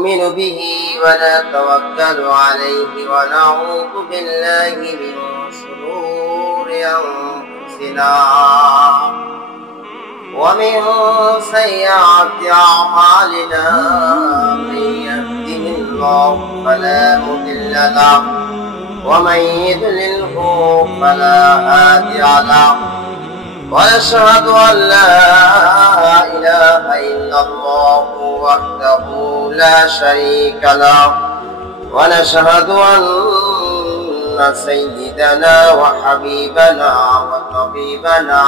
نؤمن به ونتوكل عليه ونعوذ بالله من شرور أنفسنا ومن سيئات أعمالنا من يهده الله فلا مضل له ومن يضلله فلا هادي له ونشهد أن لا إله إلا الله وحده لا شريك له ونشهد أن سيدنا وحبيبنا وطبيبنا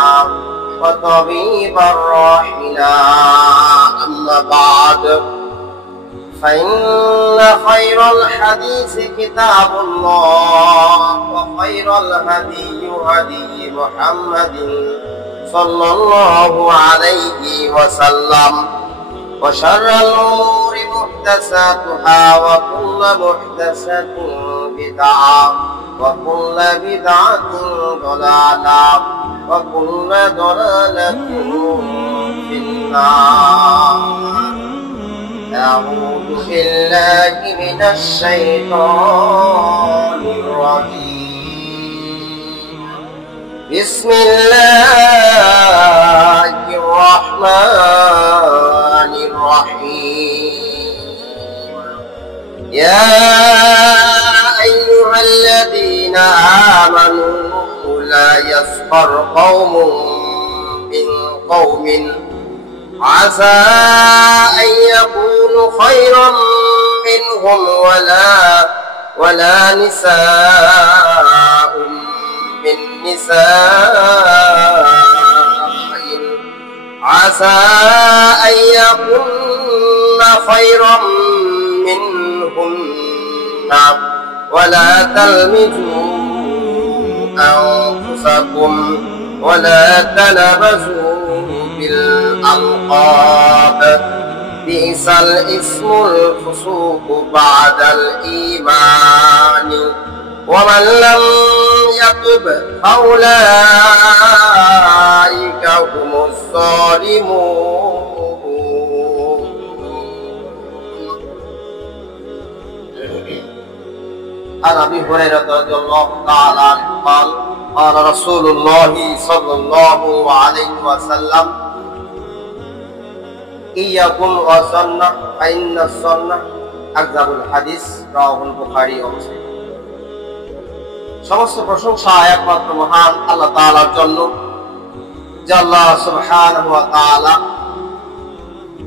وطبيب روحنا أما بعد فإن خير الحديث كتاب الله وخير الهدي هدي محمد صلى الله عليه وسلم وشر الأمور محدثاتها وكل محدثة بدعة وكل بدعة ضلالة وكل ضلالة في النار. أعوذ بالله من الشيطان الرجيم. بسم الله الرحمن الرحيم. يا أيها الذين آمنوا لا يسخر قوم من قوم عسى أن يكونوا خيرا منهم ولا نساء من نساء عسى أن يكون خيرا منهن ولا تلمزوا أنفسكم ولا تنابزوا بالألقاب بئس الاسم الفسوق بعد الإيمان ومن لم يتب فأولئك هم الظالمون. عن أبي هريرة رضي الله تعالى عنه قال قال رسول الله صلى الله عليه وسلم إياكم والظن فإن الظن أكذب الحديث رواه البخاري ومسلم. সমস্ত প্রশংসা একমাত্র মহান আল্লাহ তাআলার জন্য, যে আল্লাহ সুবহানাহু ওয়া তাআলা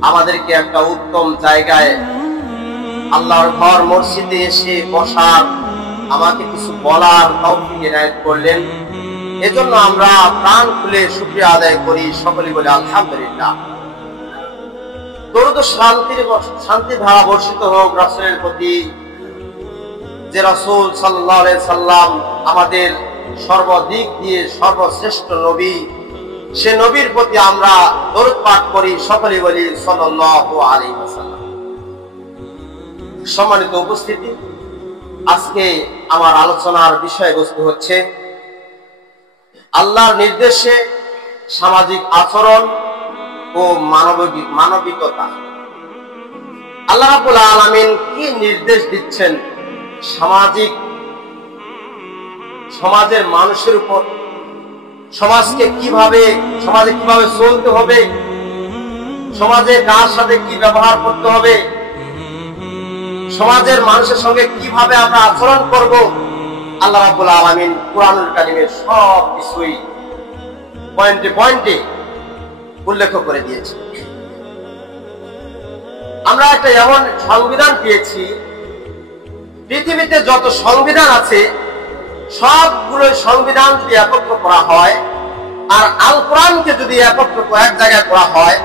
আমাদেরকে একটা উত্তম জায়গায় আল্লাহর ঘর মসজিদে এসে বসার, আমাকে কিছু বলার তৌফিক ইনায়েত করলেন। এজন্য আমরা প্রাণ খুলে শুকরিয়া আদায় করি, সকলে বলে আলহামদুলিল্লাহ। দরুদ ও শান্তি ধারা বর্ষিত হোক রাসূলের প্রতি, যে রাসূল সাল্লাল্লাহু আলাইহি সাল্লাম আমাদের সর্বদিক দিয়ে সর্বশ্রেষ্ঠ নবী। সে নবীর প্রতি আমরা দরুদ পাঠ করি, সকলে বলি সাল্লাল্লাহু আলাইহি ওয়াসাল্লাম। সম্মানিত উপস্থিতি, আজকে আমার আলোচনার বিষয়বস্তু হচ্ছে আল্লাহর নির্দেশে সামাজিক আচরণ ও মানবিকতা। আল্লাহ রাব্বুল আলামিন কি নির্দেশ দিচ্ছেন সমাজের মানুষের উপর, সমাজে কিভাবে চলতে হবে, সমাজে কার সাথে কি ব্যবহার করতে হবে, সমাজের মানুষের সঙ্গে কিভাবে আমরা আচরণ করব, আল্লাহ রাব্বুল আলামিন কুরআনুল কারীমের সব কিছুই পয়েন্টে পয়েন্টে উল্লেখ করে দিয়েছে। আমরা একটা এমন সংবিধান পেয়েছি, পৃথিবীতে যত সংবিধান আছে সবগুলো সংবিধান যদি একত্র করা হয় আর আল কোরআনকে যদি একত্র এক জায়গায় করা হয়,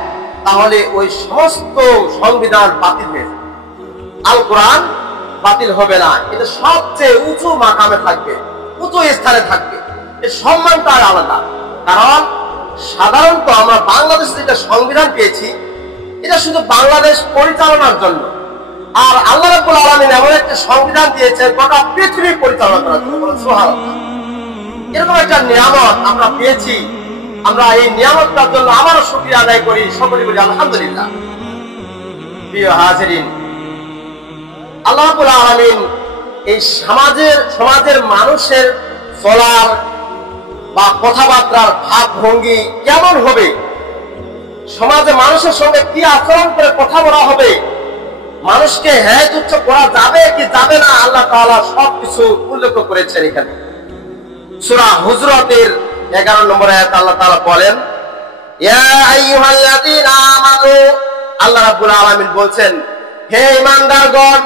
তাহলে ওই সমস্ত সংবিধান বাতিল হয়ে যাবে। আল কোরআন বাতিল হবে না, এটা সবচেয়ে উঁচু মাকামে থাকবে, উঁচু স্থানে থাকবে। এর সম্মানটা আলাদা। কারণ সাধারণত আমরা বাংলাদেশে যেটা সংবিধান পেয়েছি, এটা শুধু বাংলাদেশ পরিচালনার জন্য, আর আল্লাহ রাব্বুল আলামিন এমন একটা সংবিধান দিয়েছে গোটা পৃথিবী পরিচালনা করার জন্য। সুবহানাল্লাহ। এরকম একটা নিয়ামত আমরা পেয়েছি, আমরা এই নিয়ামতটার জন্য আবারও শুকরিয়া আদায় করি, সকলে বলি আলহামদুলিল্লাহ। প্রিয় হাজিরিন, আল্লাহ রাব্বুল আলামিন এই সমাজের মানুষের চলার বা কথাবার্তার ভাবভঙ্গি কেমন হবে, সমাজে মানুষের সঙ্গে কি আচরণ করে কথা বলা হবে, মানুষকে হ্যাঁ তুচ্ছ করা যাবে কি যাবে না, আল্লাহ তাআলা সবকিছু উল্লেখ করেছেন। এখানে সূরা হুজরাতের 11 নম্বর আয়াতে আল্লাহ তাআলা বলেন, ইয়া আইয়ুহাল্লাযীনা আমানু, আল্লাহ রাব্বুল আলামিন বলছেন, হে ঈমানদারগণ,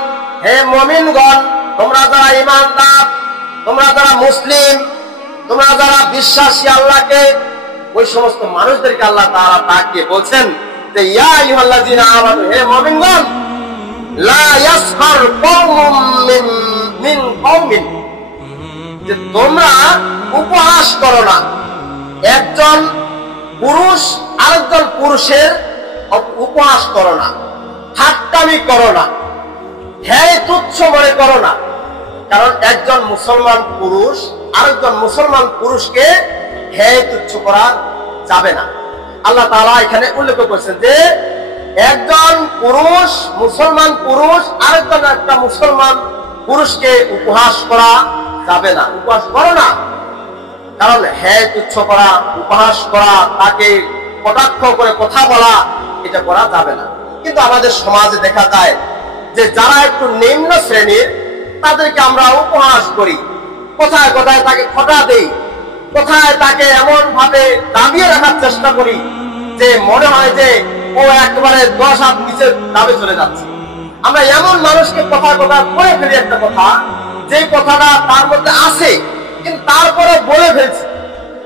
হে মুমিনগণ, তোমরা যারা ঈমানদার, তোমরা যারা মুসলিম, তোমরা যারা বিশ্বাসী আল্লাহকে, ওই সমস্ত মানুষদেরকে আল্লাহ তাআলা তাকে বলছেন যে ইয়া আইয়ুহাল্লাযীনা আমানু, হে মুমিনগণ, লা ইয়াসখার কওমুম মিন কওমিন, যে তোমরা উপহাস করো না, একজন পুরুষ আরেকজন পুরুষের উপহাস করো না, ঠাট্টামি করো না, হ্যাঁ তুচ্ছ মনে করো না। কারণ একজন মুসলমান পুরুষ আরেকজন মুসলমান পুরুষকে হ্যাঁ তুচ্ছ করা যাবে না। আল্লাহ তাআলা এখানে উল্লেখ করেছেন যে একজন পুরুষ, মুসলমান পুরুষ আরেকজন একটা মুসলমান পুরুষকে উপহাস করা যাবে না, উপহাস করো না। কারণ হ্যাঁ তুচ্ছ করা, উপহাস করা, তাকে কটাক্ষ করে কথা বলা, এটা করা যাবে না। কিন্তু আমাদের সমাজে দেখা যায় যে যারা একটু নিম্ন শ্রেণীর তাদেরকে আমরা উপহাস করি, কোথায় কোথায় তাকে খোঁটা দেই, কোথায় তাকে এমন ভাবে দাবিয়ে রাখার চেষ্টা করি যে মনে হয় যে ও একেবারে 10 হাত নিচে দাবে চলে যাচ্ছে। আমরা এমন মানুষকে কথা বলে ফেলি একটা কথা, যে কথাটা তার মধ্যে আছে কিন্তু তারপরে বলে ফেলছি,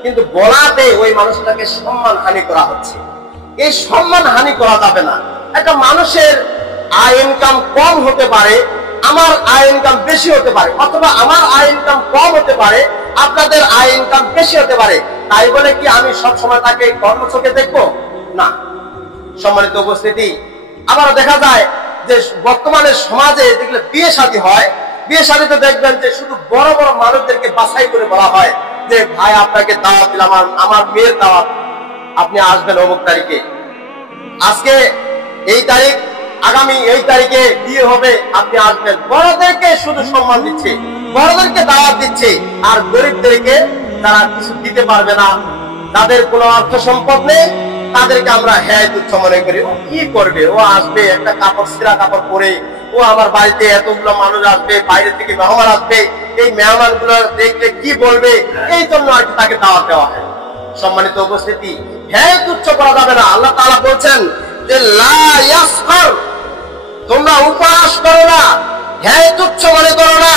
কিন্তু বলাতে ওই মানুষটাকে সম্মান হানি করা হচ্ছে। এই সম্মান হানি করা যাবে না। একটা মানুষের আয় ইনকাম কম হতে পারে, আমার আয় ইনকাম বেশি হতে পারে, অথবা আমার আয় ইনকাম কম হতে পারে, আপনাদের আয় ইনকাম বেশি হতে পারে। তাই বলে কি আমি সবসময় তাকে কর্মচোখে দেখবো না? সম্মানিত উপস্থিতি, আবার দেখা যায় যে বর্তমানে সমাজে যেগুলো বিয়ে শাদী হয়, বিয়ে শাদীতে দেখবেন যে শুধু বড় বড় মানুষদেরকে বাছাই করে বলা হয় যে ভাই আপনাকে দাওয়াত দিলাম, আমার মেয়ের দাওয়াত, আপনি আসবেন অমুক তারিখে, আজকে এই তারিখ, আগামী এই তারিখে বিয়ে হবে, আপনি আসবেন। বড়দেরকে শুধু সম্মান দিচ্ছে, বড়দেরকে দাওয়াত দিচ্ছে, আর গরিবদেরকে তারা কিছু দিতে পারবে না, তাদের কোনো অর্থ সম্পদ নেই, তাদেরকে আমরা হ্যাঁ তুচ্ছ মনে করি। ও কি করবে, ও আসবে একটা কাপড়, ছিঁড়া কাপড় পরে, ও আমার বাড়িতে এতগুলো মানুষ আসবে, বাইরে থেকে মেহমান আসবে, এই মেহমান গুলো দেখলে কি বলবে, এই জন্য আর কি তাকে দাওয়াত দেওয়া হয়। সম্মানিত উপস্থিতি, হ্যাঁ তুচ্ছ করা যাবে না। আল্লাহ তাআলা বলছেন যে লা ইয়াসখার, তোমরা উপহাস করো না, হ্যাঁ তুচ্ছ মনে করো না,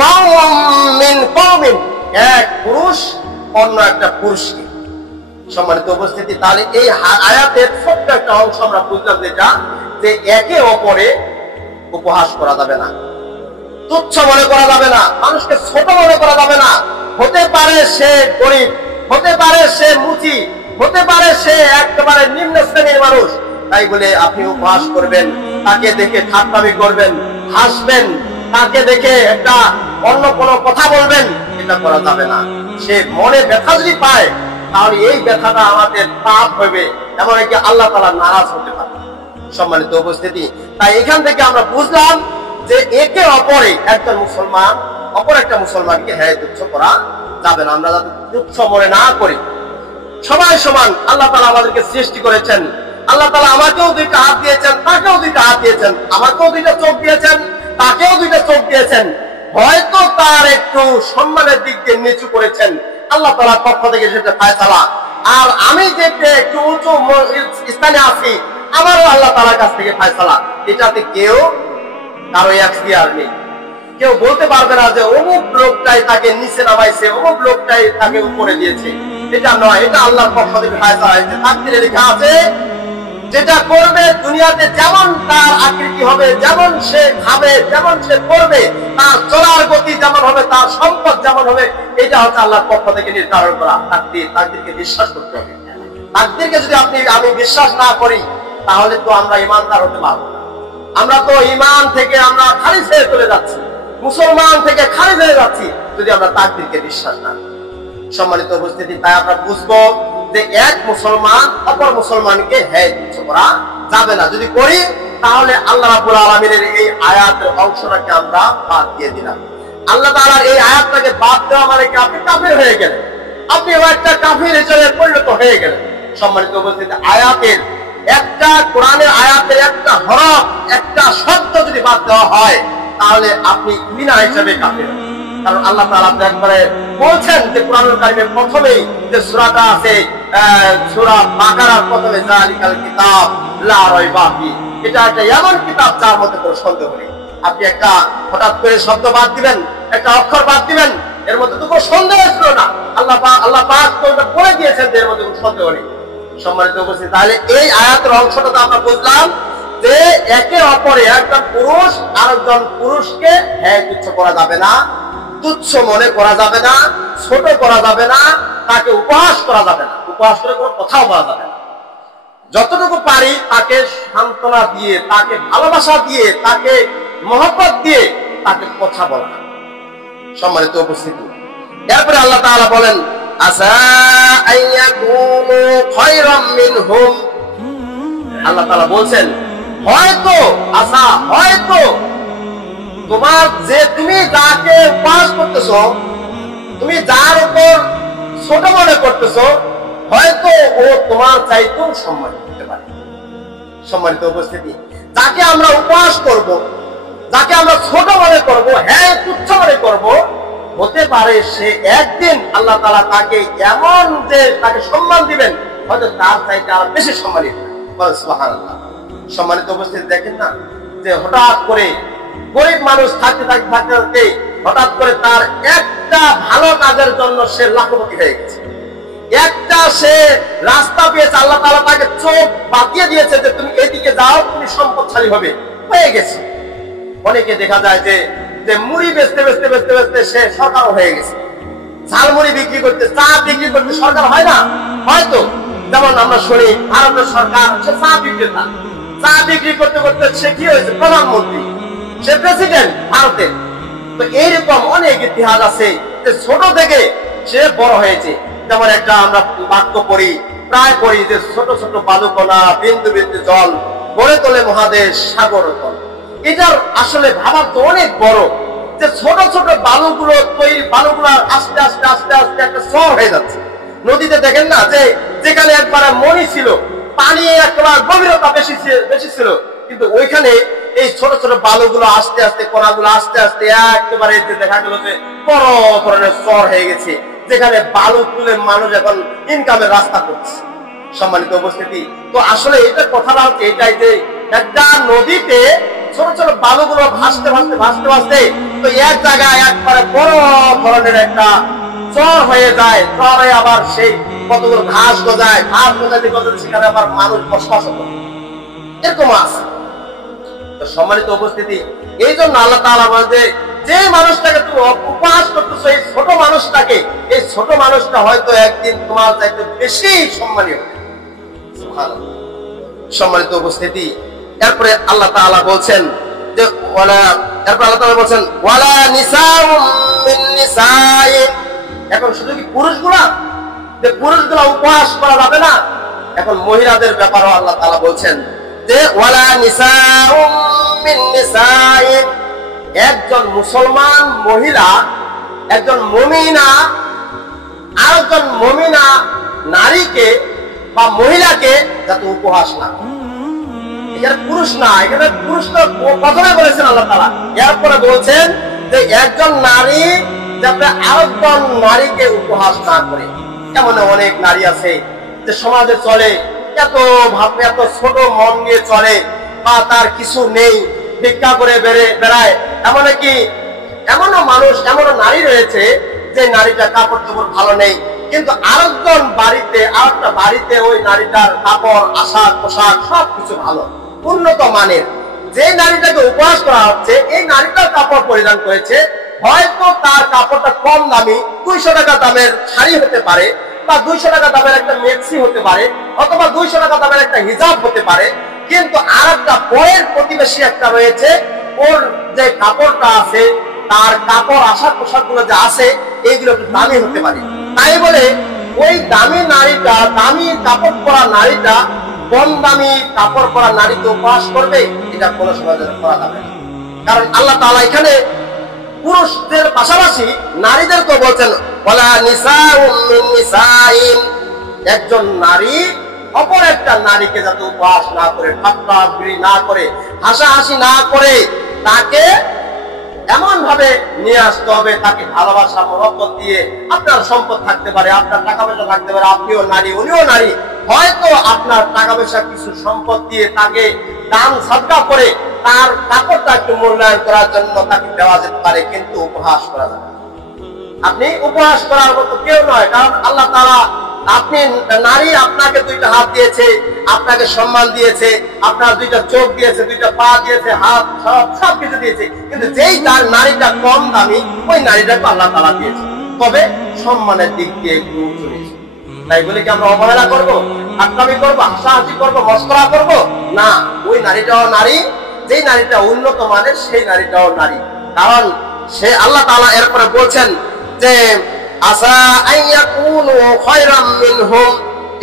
কওম মিন কওমিন, এক পুরুষ অন্য একটা পুরুষকে। সম্মানিত উপস্থিতি, তাহলে এই আয়াতের ছোট্ট একটা অংশ আমরা বুঝলাম যেটা, যে একে অপরে উপহাস করা যাবে না, তুচ্ছ মনে করা যাবে না, মানুষকে ছোট মনে করা যাবে না। হতে পারে সে গরিব, হতে পারে সে মুচি, হতে পারে সে একেবারে নিম্ন শ্রেণীর মানুষ, তাই বলে আপনি উপহাস করবেন, তাকে দেখে ঠাট্টামি করবেন, হাসবেন, তাকে দেখে একটা অন্য কোনো কথা বলবেন, এটা করা যাবে না। সে মনে ব্যথা যদি পায় তাহলে এই ব্যথাটা আমাদের পাপ হবে, এমনকি আল্লাহ তাআলা নারাজ হতে পারে। সম্মানিত উপস্থিতি, তাই এখান থেকে আমরা বুঝলাম যে একে অপরে, একজন মুসলমান অপর একটা মুসলমানকে হ্যাঁ তুচ্ছ করা যাবে না। আমরা যাতে তুচ্ছ মনে না করি, সবাই সমান। আল্লাহ তাআলা আমাদেরকে সৃষ্টি করেছেন, আল্লাহ তাআলা আমাকেও দুইটা হাত দিয়েছেন, তাকেও দুইটা হাত দিয়েছেন, আমাকেও দুইটা চোখ দিয়েছেন, তাকেও দুইটা চোখ দিয়েছেন। হয়তো তার একটু সম্মানের দিক দিয়ে নিচু করেছেন আল্লাহ তাআলার পক্ষ থেকে, সেটা ফায়সালা। আর আমি যে একটু উঁচু স্থানে আছি, আমারও আল্লাহ তাআলার কাছ থেকে ফায়সালা। এটাতে কেউ কারো এখতিয়ার নেই। কেউ বলতে পারবে না যে অমুক লোকটাই তাকে নিচে নামাইছে, অমুক লোকটাই তাকে উপরে দিয়েছে। এটা নয়, এটা আল্লাহর পক্ষ থেকে ফায়সালা হয়েছে, তাকদীরে লেখা আছে। যেটা করবে দুনিয়াতে যেমন তার আকৃতি হবে, যেমন সে খাবে, যেমন সে করবে, তার চলার গতি যেমন হবে, তার সম্পদ যেমন হবে, এটা হচ্ছে আল্লাহর পক্ষ থেকে নির্ধারণ করা তাকদীর। তাকদীরকে বিশ্বাস করতে হবে। তাকদীরকে যদি আমি বিশ্বাস না করি তাহলে তো আমরা ঈমানদার হতে পারবো না। আমরা তো ঈমান থেকে আমরা খারিজ হয়ে চলে যাচ্ছি, মুসলমান থেকে খারিজ হয়ে যাচ্ছি যদি আমরা তাকদীরকে বিশ্বাস না করি। সম্মানিত উপস্থিতি, তাই আমরা বুঝবো যে এক মুসলমান অপর মুসলমানকে হ্যাঁ তুচ্ছ করা যাবে না। যদি করি তাহলে আল্লাহ রাব্বুল আলামিনের এই আয়াতের অংশটাকে আমরা বাদ দিয়ে দিলাম। আল্লাহ তাআলার এই আয়াতটাকে বাদ দেওয়া মানে কি আপনি কাফির হয়ে গেলেন, আপনি একটা কাফির হিসেবে পরিণত হয়ে গেলেন। সম্মানিত উপস্থিতি, আয়াতের একটা, কোরআনের আয়াতের একটা হরফ, একটা শব্দ যদি বাদ দেওয়া হয় তাহলে আপনি বিনা হিসেবে কাফির। কারণ আল্লাহ তাআলা একবারে বলছেন যে কোরআনুল কারীমের প্রথমেই যে সূরাটা আছে, সূরা বাকারার প্রথমে, যালিকাল কিতাব লা রাইবা ফি, এটা একটা এমন কিতাব যার মধ্যে কোনো সন্দেহ নেই। আপনি একটা হঠাৎ করে শব্দ বাদ দিবেন, একটা অক্ষর বাদ দিবেন, এর মধ্যে তো কোনো সন্দেহ ছিল না। আল্লাহ পাক তো এটা বলে দিয়েছেন যে এর মধ্যে কোনো সন্দেহ নেই। সম্মানিত উপস্থিতি, তাহলে এই আয়াতের অংশটা তো আমরা বুঝলাম যে একে অপরে, একজন পুরুষ আরেকজন পুরুষকে হ্যাঁ তুচ্ছ করা যাবে না, তুচ্ছ মনে করা যাবে না, ছোট করা যাবে না, তাকে উপহাস করা যাবে না, উপহাস করে কোনো কথাও বলা যাবে না। যতটুকু পারি তাকে সান্ত্বনা দিয়ে, তাকে ভালোবাসা দিয়ে, তাকে মহব্বত দিয়ে তাকে কথা বলা। সম্মানিত উপস্থিতি, এরপরে আল্লাহ তাআলা বলেন আসা আইয়াকুনু খায়রাম মিনহুম। আল্লাহ তাআলা বলছেন হয়তো, আসা হয়তো, তোমার যে তুমি যাকে উপহাস করতেছো, তুমি যার উপর ছোট মনে করতেছো, হয়তো ও তোমার চাইতেও সম্মানিত হতে পারে। সম্মানিত উপস্থিতি, যাকে আমরা উপহাস করব, যাকে আমরা ছোট মনে করব, হ্যাঁ তুচ্ছ মনে করব, হতে পারে সে একদিন আল্লাহ তাআলা তাকে এমন যে তাকে সম্মান দিবেন, হয়তো তার চাইতে আরো বেশি সম্মানিত। সুবহানাল্লাহ। সম্মানিত উপস্থিতি, দেখেন না যে হঠাৎ করে গরিব মানুষ থাকতে থাকতে থাকতে থাকতে হঠাৎ করে তার একটা ভালো কাজের জন্য সে লাখপতি হয়ে গেছে, একটা সে রাস্তা পেয়েছে, আল্লাহ তাআলা তাকে চোখ বাতিয়ে দিয়েছে যে তুমি এইদিকে যাও, তুমি সম্পদশালী হবে, হয়ে গেছে। অনেকে দেখা যায় যে মুড়ি বেচতে বেচতে বেচতে বেচতে সে সরকার হয়ে গেছে, ঝালমুড়ি বিক্রি করতে, চা বিক্রি করতে সরকার হয় না হয়তো। যেমন আমরা শুনি ভারতের সরকার, সে চা বিক্রেতা, চা বিক্রি করতে করতে সে কি হয়েছে, প্রধানমন্ত্রী, সে প্রেসিডেন্ট ভারতের। তো এইরকম অনেক ইতিহাস আছে যে ছোট থেকে সে বড় হয়েছে। যেমন একটা আমরা বাক্য পড়ি, প্রায় পড়ি যে ছোট ছোট বালুকণা বিন্দু বিন্দু জল গড়ে তোলে মহাদেশ সাগর তল। এটার আসলে ভাবার তো অনেক বড়, যে ছোট ছোট বালুগুলো তৈরি, বালুগুলো আস্তে আস্তে আস্তে আস্তে একটা চর হয়ে যাচ্ছে। নদীতে দেখেন না যে যেখানে একবারে মনি ছিল, পানি একেবারে গভীরতা বেশি ছিল, কিন্তু ওইখানে এই ছোট ছোট বালুগুলো আস্তে আস্তে, কণাগুলো আস্তে আস্তে একেবারে দেখা গেল যে বড় ধরনের চর হয়ে গেছে, যেখানে বালু তুলে মানুষ এখন ইনকামের রাস্তা করছে। সম্মানিত উপস্থিতি, তো আসলে এটা কথাটা হচ্ছে এটাই যে একটা নদীতে ছোট ছোট বালুগুলো ভাসতে ভাসতে ভাসতে ভাসতে তো এক জায়গায় একবারে বড় ধরনের একটা চর হয়ে যায়। চরে আবার সেই কতগুলো ঘাস গজায়, ঘাস গজাতে গজাতে সেখানে আবার মানুষ বসবাস করে, এরকম আছে। তো সম্মানিত উপস্থিতি, এই জন্য আল্লাহ তাআলা বলে যে মানুষটাকে তুমি উপহাস করতেছো, এই ছোট মানুষটাকে, এই ছোট মানুষটা হয়তো একদিন তোমার চাইতে বেশি সম্মানীয়। সুবহানাল্লাহ। সম্মানিত উপস্থিতি, এরপরে আল্লাহ তাআলা বলছেন যে এরপর আল্লাহ তাআলা বলছেন ওয়ালা নিসাউম মিন নিসাইন। এখন শুধু কি পুরুষগুলা, যে পুরুষগুলা উপহাস করা যাবে না, এখন মহিলাদের ব্যাপারেও আল্লাহ তাআলা বলছেন যে ওয়ালা নিসাউম মিন নিসাইন। একজন মুসলমান মহিলা, একজন মুমিনা আরেকজন মুমিনা নারীকে বা মহিলাকে যাতে উপহাস না করে। এখানে পুরুষ না, এখানে পুরুষ তো প্রথমে বলেছেন আল্লাহ তাআলা, এরপরে বলছেন যে একজন নারী যাতে আরেকজন নারীকে উপহাস না করে। এমন অনেক নারী আছে যে সমাজে চলে, এত ভাবে এত ছোট মন নিয়ে চলে, বা তার কিছু নেই, ভিক্ষা করে বেড়ায়। এমনও মানুষ, এমনও নারী রয়েছে যে নারীটা কাপড় চোপড় ভালো নেই, কিন্তু আরেকজন বাড়িতে, আরেকটা বাড়িতে ওই নারীটার কাপড়, আশাক পোশাক সবকিছু ভালো, উন্নত মানের। যে নারীটাকে উপহাস করা হচ্ছে, এই নারীটার কাপড় পরিধান করেছে, হয়তো তার কাপড়টা কম দামি, 200 টাকা দামের শাড়ি হতে পারে, বা 200 টাকা দামের একটা মেক্সি হতে পারে, অথবা 200 টাকা দামের একটা হিজাব হতে পারে, কিন্তু আর একটা বইয়ের প্রতিবেশী একটা রয়েছে, ওর যে কাপড়টা আছে, তার কাপড় আশাক পোশাক গুলো যে আছে, এইগুলো একটু দামি হতে পারে। তাই বলে ওই দামি নারীটা, দামি কাপড় পরা নারীটা কম দামি কাপড় পরা নারীকে উপহাস করবে, এটা কোনো সময় যেন করা যাবে না। কারণ আল্লাহ তাআলা এখানে পুরুষদের পাশাপাশি নারীদেরকে বলছেন ওয়ালা নিসাউম মিন নিসাইন, একজন নারী অপর একটা নারীকে যাতে উপহাস না করে, ঠাট্টাবিড়ি না করে, হাসাহাসি না করে, তাকে এমন ভাবে নিয়ে আসতে হবে, তাকে ভালোবাসা মহব্বত দিয়ে। আপনার সম্পদ থাকতে পারে, আপনার টাকা পয়সা থাকতে পারে, আপনিও নারী উনিও নারী, হয়তো আপনার টাকা পয়সা কিছু সম্পদ দিয়ে তাকে দান সাদকা করে তার কাপড়টা একটু মূল্যায়ন করার জন্য তাকে দেওয়া যেতে পারে, কিন্তু উপহাস করা যাবে না। আপনি উপহাস করার মতো কেউ নয়। কারণ আল্লাহ তাআলা, আপনি নারী, আপনাকে দুইটা হাত দিয়েছে, আপনাকে সম্মান দিয়েছে, আপনার দুইটা চোখ দিয়েছে, দুইটা পা দিয়েছে, হাত, সবকিছু দিয়েছে, কিন্তু যেই তার নারীটা কম দামি, ওই নারীটাকে আল্লাহ তাআলা দিয়েছে, তবে সম্মানের দিক দিয়ে একটু উঁচু নিয়েছে। তাই বলে কি আমরা অবহেলা করবো, ঠাট্টামি করবো, হাসাহাসি করবো, মস্করা করবো? না, ওই নারীটাও নারী, যেই নারীটা উন্নত মানের সেই নারীটাও নারী। কারণ সে আল্লাহ তাআলা এরপরে বলছেন যে আসা আইয়াকুনু খায়রাম মিনহুম,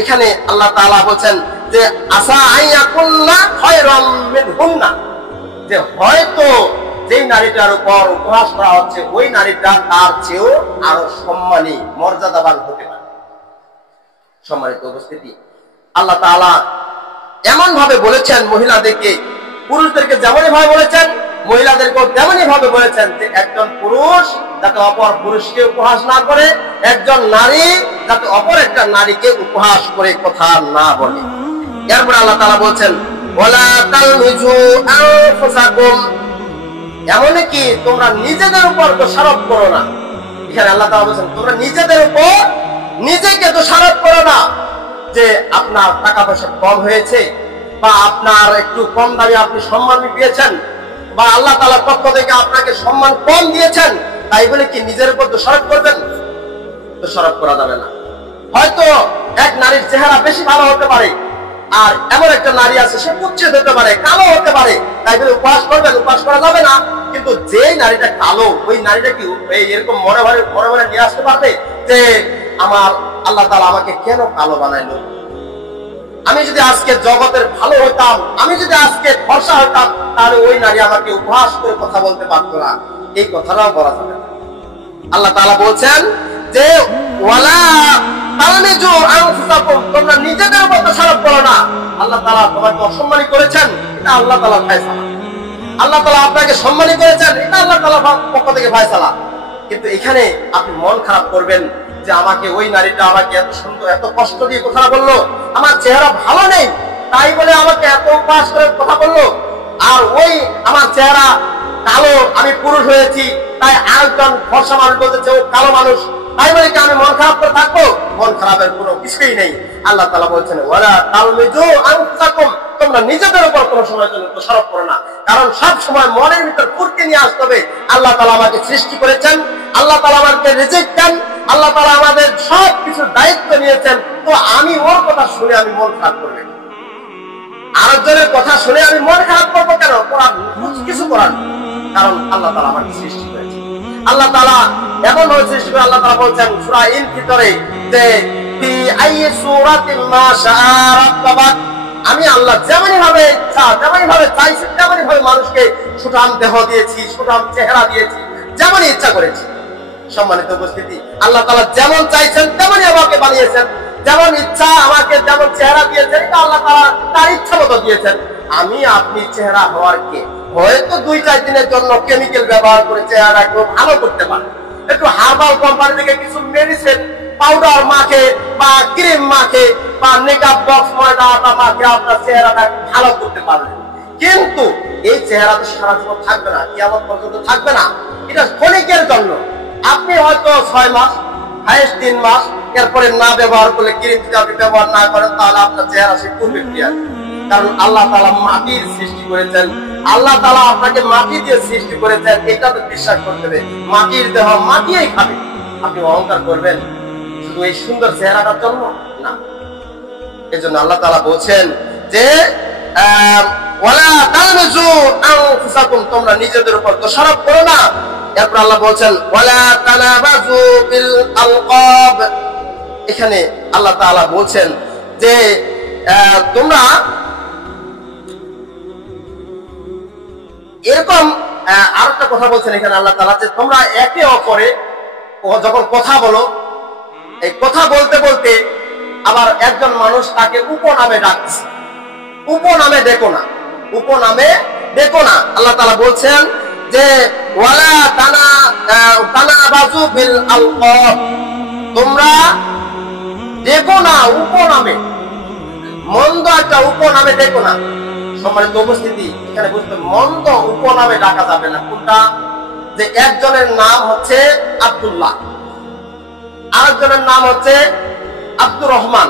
এখানে আল্লাহ তাআলা বলছেন যে আসা আইয়াকুননা খায়রাম মিনহুন্না, যে হয়তো যেই নারীটার উপর উপহাস করা হচ্ছে ওই নারীটা তার চেয়েও আরো সম্মানী, মর্যাদাবান হতে পারে। সম্মানিত উপস্থিতি, আল্লাহ তাআলা এমন ভাবে বলেছেন মহিলাদেরকে, পুরুষদেরকে যেমনই ভাবে বলেছেন মহিলাদেরকেও তেমনই ভাবে বলেছেন যে একজন পুরুষ যাতে অপর পুরুষকে উপহাস না করে, একজন নারী যাতে অপর একটা নারীকে উপহাস করে কথা না বলে। এরপর আল্লাহ তাআলা বলছেন ওয়ালা তালমিজু আনফুসাকুম, এমনকি তোমরা নিজেদের উপর দোষারোপ করো না। এখানে আল্লাহ তাআলা বলছেন তোমরা নিজেদের উপর নিজেকে দোষারোপ করো না, যে আপনার টাকা পয়সা কম হয়েছে, বা আপনার একটু কম দামে আপনি সম্মান পেয়েছেন, বা আল্লাহ তাআলার পক্ষ থেকে আপনাকে সম্মান কম দিয়েছেন, তাই বলে কি নিজের উপর দোষারোপ করবেন? দোষারোপ করা যাবে না। হয়তো এক নারীর চেহারা বেশি ভালো হতে পারে, আর এমন একটা নারী আছে সে কুৎসিত হতে পারে, কালো হতে পারে, তাই বলে উপহাস করবেন? উপহাস করা যাবে না। কিন্তু যে নারীটা কালো, ওই নারীটা কি এরকম মনে মনে নিয়ে আসতে পারবে যে আমার আল্লাহ তাআলা আমাকে কেন কালো বানাইলো? আমি যদি আজকে জগতের ভালো হতাম, আমি যদি আজকে ফর্সা হতাম, তাহলে ওই নারী আমাকে উপহাস করে কথা বলতে পারতো না। এই কথাটাও বলা যাবে না। আল্লাহ তাআলা বলছেন যে ওয়ালা তালমিজু আনফুসাকুম, তোমরা নিজেদের উপর দোষারোপ করো না। আল্লাহ তাআলা তোমাকে অসম্মানী করেছেন, এটা আল্লাহ তাআলার ফয়সালা। আল্লাহ তাআলা আপনাকে সম্মানী করেছেন, এটা আল্লাহ তাআলার পক্ষ থেকে ফয়সালা। কিন্তু এখানে আপনি মন খারাপ করবেন যে আমাকে ওই নারীটা আমাকে এত সুন্দর, এত কষ্ট দিয়ে কথা বললো, আমার চেহারা ভালো নেই তাই বলে আমাকে এত উপহাস করে কথা বললো, আর ওই আমার চেহারা কালো, আমি পুরুষ হয়েছি তাই আরেকজন ফর্সা মানুষ বলতেছে ও কালো মানুষ, তাই বলে কি আমি মন খারাপ করে থাকবো? মন খারাপের কোনো কিছুই নেই। আল্লাহ তাআলা বলছেন ওয়ালা তালমিজু আনফুসাকুম, তোমরা নিজেদের উপর কোনো সময় জন্য দোষারোপ করো না। কারণ সব সময় মনের ভিতর ফুর্তি নিয়ে আসতে হবে, আল্লাহ তাআলা আমাকে সৃষ্টি করেছেন, আল্লাহ তাআলা আমাকে রিজিক দেন, আল্লাহ তাআলা আমাদের সব কিছু দায়িত্ব নিয়েছেন, তো আমি ওর কথা শুনে আমি মন খারাপ করব? আরেকজনের কথা শুনে আমি মন খারাপ করবো কেন? কিছু করার, কারণ আল্লাহ তাআলা আমাকে সৃষ্টি করেছেন। আল্লাহ তাআলা এমন ভাবে সৃষ্টি করে আল্লাহ তাআলা বলছেন সূরা ইনফিতরে যে ফি আইয়ি সূরাতিন মা শাআ রাব্বাক, আমি আল্লাহ যেমনই ভাবে ইচ্ছা, যেমনই ভাবে চাইছি, তেমনই ভাবে মানুষকে সুঠাম দেহ দিয়েছি, সুঠাম চেহারা দিয়েছি, যেমনই ইচ্ছা করেছি। সম্মানিত উপস্থিতি, আল্লাহ তাআলা যেমন চাইছেন তেমনই আমাকে বানিয়েছেন, যেমন ইচ্ছা আমাকে যেমন চেহারা দিয়েছেন, এটা আল্লাহ তাআলা তার ইচ্ছা মতো দিয়েছেন। আমি আপনি চেহারা হওয়ার কে? হয়তো 2-4 দিনের জন্য কেমিক্যাল ব্যবহার করে চেহারা একটু ভালো করতে পারে, একটু হার্বাল কোম্পানি থেকে কিছু মেডিসিন পাউডার মাখে বা ক্রিম মাখে বা মেকআপ বক্স ময়দা মাখে আপনার চেহারাটা ভালো করতে পারবেন, কিন্তু এই চেহারা তো সারা জীবন থাকবে না, কিয়ামত পর্যন্ত থাকবে না। এটা ক্ষণিকের জন্য। আপনি হয়তো 6 মাস, হাইস্ট 3 মাস, এরপরে না ব্যবহার করলে, ক্রিম যদি আপনি ব্যবহার না করেন, তাহলে আপনার চেহারা সে পূর্বে ফিরে আসবে। কারণ আল্লাহ তাআলা মাটির সৃষ্টি করেছেন, আল্লাহ তাআলা আপনাকে মাটি দিয়ে সৃষ্টি করেছেন, এটা তো বিশ্বাস করতে হবে। মাটির দেহ মাটিই খাবে। আপনি অহংকার করবেন শুধু এই সুন্দর চেহারাটার জন্য না। এই জন্য আল্লাহ তাআলা বলছেন যে ওয়ালা তালমিজু আনফুসাকুম, তোমরা নিজেদের উপর দোষারোপ করো না। এরপর আল্লাহ বলছেন ওয়ালা তানাবাজু বিল আলকাব, এখানে আল্লাহ তাআলা বলছেন যে তোমরা এরকম আরেকটা কথা বলছেন এখানে আল্লাহ তাআলা, যে তোমরা একে অপরে যখন কথা বলো, এই কথা বলতে বলতে আবার একজন মানুষ তাকে উপনামে ডাকছে, উপনামে ডেকো না, উপনামে ডেকো না। আল্লাহ তাআলা বলছেন যে ওয়ালা তানাবাজু বিল আলকাব, তোমরা ডেকো না উপনামে, মন্দ একটা উপনামে ডেকো না। সম্মানিত উপস্থিতি, এখানে বুঝতে, মন্দ উপনামে ডাকা যাবে না। কোনটা? যে একজনের নাম হচ্ছে আব্দুল্লাহ, আরেকজনের নাম হচ্ছে আব্দুর রহমান,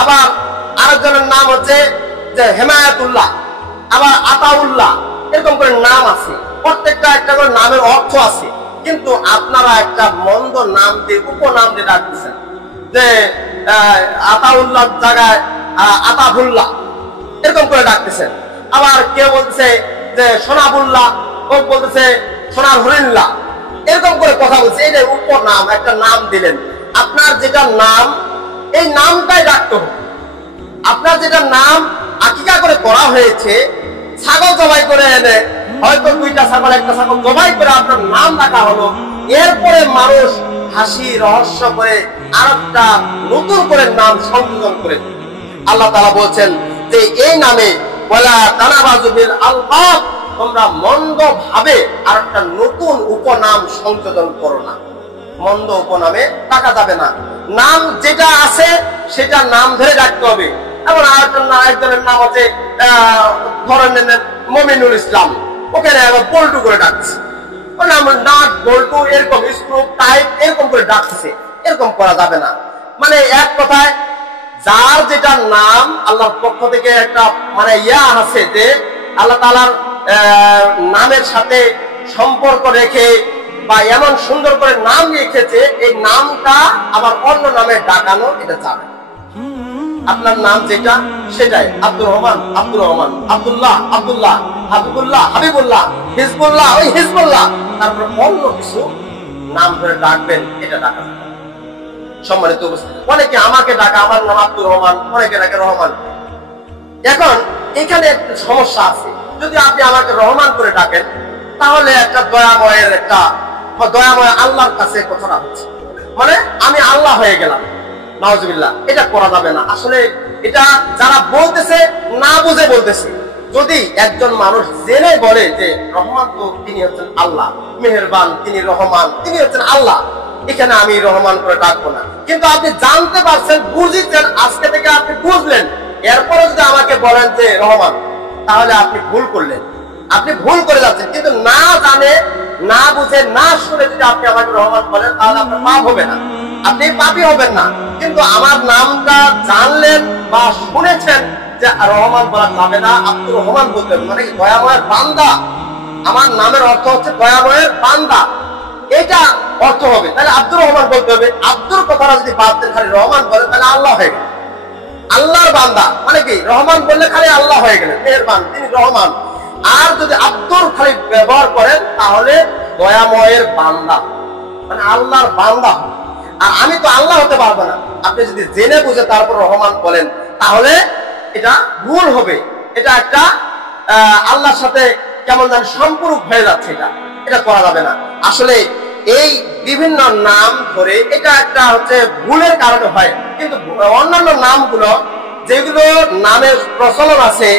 আবার আরেকজনের নাম হচ্ছে যে হেমায়াতুল্লাহ, আবার আতাউল্লাহ, এরকম করে নাম আছে। প্রত্যেকটা একটা করে নামের অর্থ আছে, কিন্তু আপনারা একটা মন্দ নাম দিয়ে উপনাম দিয়ে ডাকতেছেন, যে আতাউল্লাহ জায়গায় আতাবুল্লাহ, এরকম করে ডাকতেছেন। আবার কেউ বলতেছে যে সোনাবুল্লাহ, কেউ বলতেছে সোনার হরিল্লাহ, এরকম করে কথা বলছে। এটা উপনাম, একটা নাম দিলেন। আপনার যেটা নাম, এই নামটাই ডাকতে হবে। আপনার যেটা নাম আকিকা করে করা হয়েছে, ছাগল জবাই করে এনে, হয়তো 2টা ছাগল 1টা ছাগল জবাই করে আপনার নাম রাখা হলো, এরপরে মানুষ হাসি রহস্য করে আরেকটা নতুন করে নাম সংযোজন করে। আল্লাহ তাআলা বলছেন যে এই নামে ওয়ালা তানাবাজু বিল আলকাব, তোমরা মন্দ ভাবে আরেকটা নতুন উপনাম সংযোজন করো না। মন্দ উপনামে ডাকা যাবে না। নাম যেটা আছে সেটা নাম ধরে ডাকতে হবে। এমন একজনের নাম হচ্ছে ধরেন মমিনুল ইসলাম, ওখানে আবার বল্টু করে ডাকছে, নাট বল্টু, এরকম স্ক্রু টাইপ এরকম করে ডাকছে। এরকম করা যাবে না। মানে এক কথায়, যার যেটা নাম আল্লাহর পক্ষ থেকে একটা মানে আছে, যে আল্লাহ তাআলার নামের সাথে সম্পর্ক রেখে বা এমন সুন্দর করে নাম লিখেছে, এই নামটা আবার অন্য নামে ডাকানো এটা যাবে। আপনার নাম যেটা সেটাই, আব্দুর রহমান আব্দুর রহমান, আব্দুল্লাহ আব্দুল্লাহ, হাবিবুল্লাহ হাবিবুল্লাহ, হিজবুল্লাহ ওই হিজবুল্লাহ, তারপর অন্য কিছু নাম ধরে ডাকবেন, এটা ডাকা যাবে। সম্মানিত উপস্থিতি, অনেকে আমাকে ডাকা, আমার নাম আব্দুর রহমান, অনেকে ডাকে রহমান। এখন এখানে একটা সমস্যা আছে। যদি আপনি আমাকে রহমান করে ডাকেন, তাহলে একটা দয়াময়ের একটা দয়াময় আল্লাহর কাছে কথাটা হচ্ছে, মানে আমি আল্লাহ হয়ে গেলাম। নাউজুবিল্লাহ, এটা করা যাবে না। আসলে এটা যারা বলতেছে না বুঝে বলতেছে। যদি একজন মানুষ জেনে বলে যে রহমান তো তিনি হচ্ছেন আল্লাহ, মেহেরবান তিনি রহমান, তিনি হচ্ছেন আল্লাহ, এখানে আমি রহমান করে ডাকবো না। কিন্তু আপনি জানতে পারছেন, বুঝেছেন, আজকে থেকে আপনি বুঝলেন, এরপরে যদি আমাকে বলেন যে রহমান, তাহলে আপনি ভুল করলেন, আপনি ভুল করে যাচ্ছেন। কিন্তু না জানে, না বুঝে, না শুনে যদি আপনি আমাকে রহমান বলেন, তাহলে আপনার পাপ হবে না, আপনি পাপী হবেন না। কিন্তু আমার নামটা জানলেন বা শুনেছেন যে রহমান বলা যাবে না, আব্দুর রহমান বলতেন, মানে দয়াময়ের বান্দা। আমার নামের অর্থ হচ্ছে দয়াময়ের বান্দা, এটা অর্থ হবে। তাহলে আব্দুর রহমান বলতে হবে। আব্দুর কথাটা যদি বাদ দেন, খালি রহমান বলেন, তাহলে আল্লাহ হয়ে গেল, আল্লাহর বান্দা। মানে কি, রহমান বললে খালি আল্লাহ হয়ে গেলেন, মেহেরবান তিনি রহমান। আর যদি আব্দুর খালি ব্যবহার করেন, তাহলে দয়াময়ের বান্দা, মানে আল্লাহর বান্দা। আর আমি তো আল্লাহ হতে পারবো না। আপনি যদি জেনে বুঝে তারপর রহমান বলেন, তাহলে এটা ভুল হবে। এটা একটা আল্লাহর সাথে কেমন যেন সম্পর্ক হয়ে যাচ্ছে, এটা করা যাবে না। আসলে এই বিভিন্ন নাম ধরে এটা একটা হচ্ছে ভুলের কারণে হয়। কিন্তু অন্যান্য নামগুলো, যেগুলো নামের প্রচলন আছে,